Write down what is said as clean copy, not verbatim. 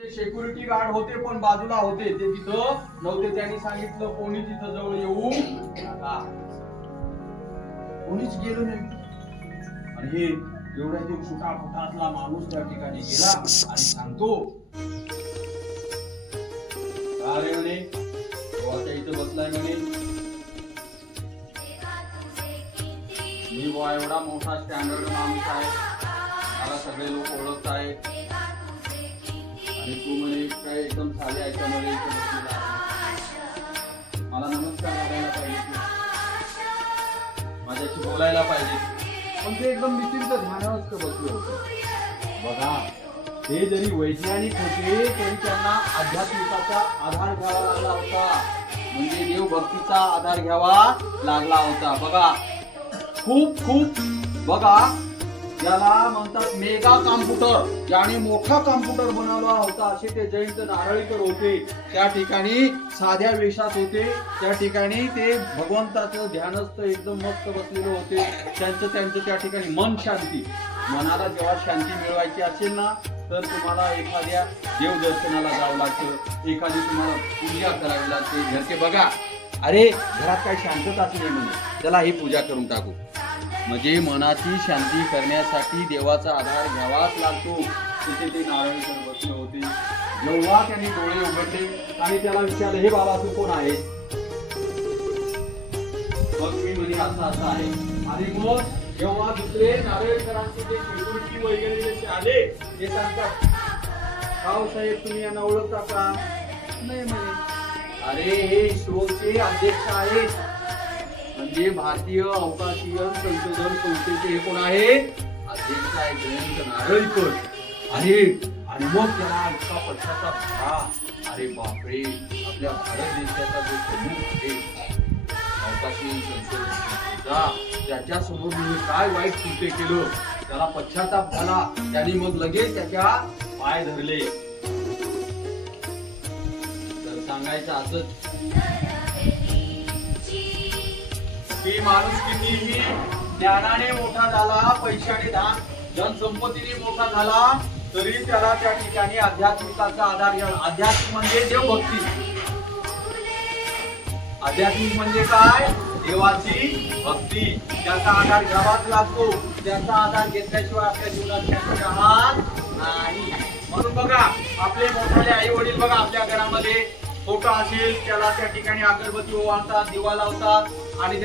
ते security guard होते पण बाजूला होते, ते तिथं नव्हते. त्यांनी सांगितलं कोणी तिथं जवळ येऊ नका. कोणीच गेलो नाही. आणि हे एवढ्या ते फुटा फुटातला माणूस त्या ठिकाणी गेला आणि सांगतो, अरे म्हणे देवाच्या इथं बसलाय म्हणे, मी बुवा एवढा मोठा स्टँडर्ड माणूस आहे, मला सगळे लोक ओळखत आहेत, आणि तू म्हणे काय एकदम साधे ऐकण्यामध्ये इथे बसलेला आहे. मला नमस्कार करायला पाहिजे, माझ्याशी बोलायला पाहिजे. पण ते एकदम निश्चिंत ध्यानावस्थ बसले होते. बघा, ते जरी वैज्ञानिक होते तरी त्यांना आध्यात्मिकाचा आधार घ्यावा लागला होता, म्हणजे देवभक्तीचा आधार घ्यावा लागला होता. बघा, खूप खूप बघा, याला म्हणतात मेगा कॉम्प्युटर, ज्याने मोठा कॉम्प्युटर बनवला होता, असे ते जयंत नारळीकर होते. त्या ठिकाणी साध्या वेशात होते, त्या ठिकाणी ते भगवंताचं ध्यानस्थ एकदम मस्त बसलेले होते. त्यांचं त्या ठिकाणी मन शांती. मनाला जेव्हा शांती मिळवायची असेल ना, तर तुम्हाला एखाद्या देवदर्शनाला जावं लागतं, एखादी तुम्हाला पूजा करावी लागते. घरचे बघा, अरे घरात काही शांतताच नाही म्हणे, चला ही पूजा करून टाकू. म्हणजे मनाची शांती करण्यासाठी देवाचा आधार घ्यावाच लागतो. तिथे ते नारळीकर बसले होते. जेव्हा त्यांनी डोळे उघडले आणि त्याला विचारलं, हे बाबा तू कोण आहे? मग मी म्हणे असं असं आहे. आणि मग जेव्हा दुसरे नारळीकरांचे ते सिक्युरिटी वगैरे जसे आले, ते सांगतात, राव साहेब तुम्ही यांना ओळखता का? नाही म्हणे. अरे हे इस्रोचे अध्यक्ष आहेत, म्हणजे भारतीय अवकाशीय संशोधन संस्थेचे हे कोण आहे? अध्यक्ष आहे जयंत नारळीकर. आणि मग त्याला इतका पश्चाताप झाला. अरे बापरे, आपल्या भारत देशाचा जो प्रमुख आहे अवकाशीय संशोधन संस्थेचा, त्याच्यासमोर मी काय वाईट कृत्य केलं, त्याला पश्चाताप झाला. त्यांनी मग लगेच त्याच्या पाय धरले. तर सांगायचं असंच की माणूस कितीही ज्ञानाने मोठा झाला, पैशाने जनसंपत्तीने मोठा झाला, तरी त्याला त्या ठिकाणी आध्यात्मिकाचा आधार घ्यावा. आध्यात्मिक म्हणजे देवभक्ती. आध्यात्मिक म्हणजे काय? देवाची भक्ती. त्याचा आधार घ्यावाच लागतो. त्याचा आधार घेतल्याशिवाय आपल्या जीवनात यश राहणार नाही. म्हणून बघा, आपले मोठाले आई वडील बघा, आपल्या घरामध्ये फोटो असेल त्याला त्या ठिकाणी अगरबत्ती ओवाळतात, दिवा लावतात आणि